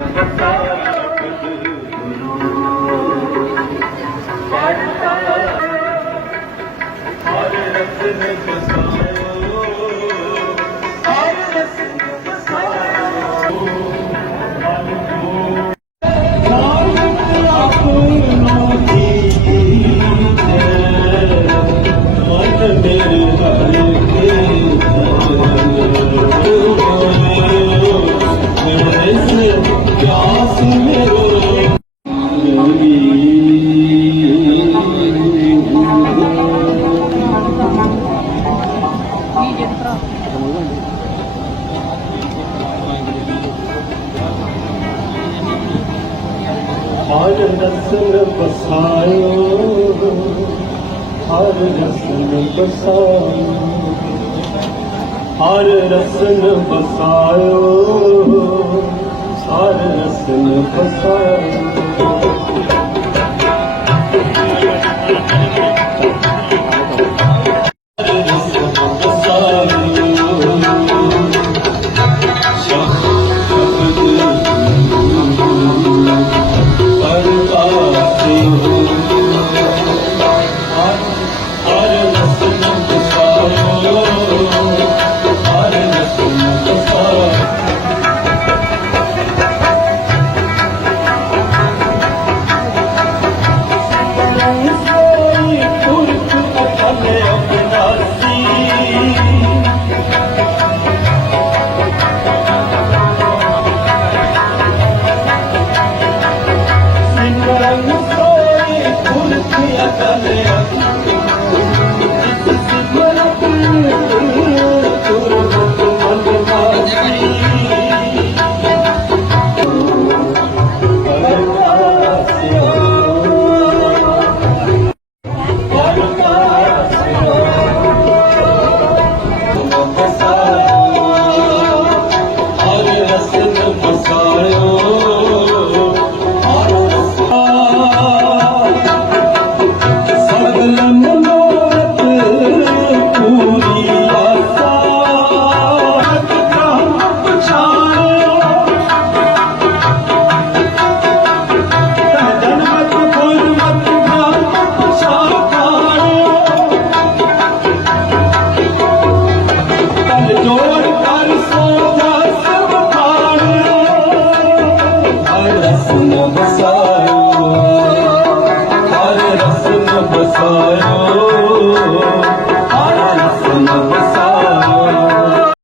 Thank you. Har ਰਸਨ ਬਸਾਇਓ Har ਰਸਨ ਬਸਾਇਓ Har ਰਸਨ ਬਸਾਇਓ Har ਰਸਨ ਬਸਾਇਓ ਰਸਨ ਬਸਾਇਆ Har ਰਸਨ ਬਸਾਇਆ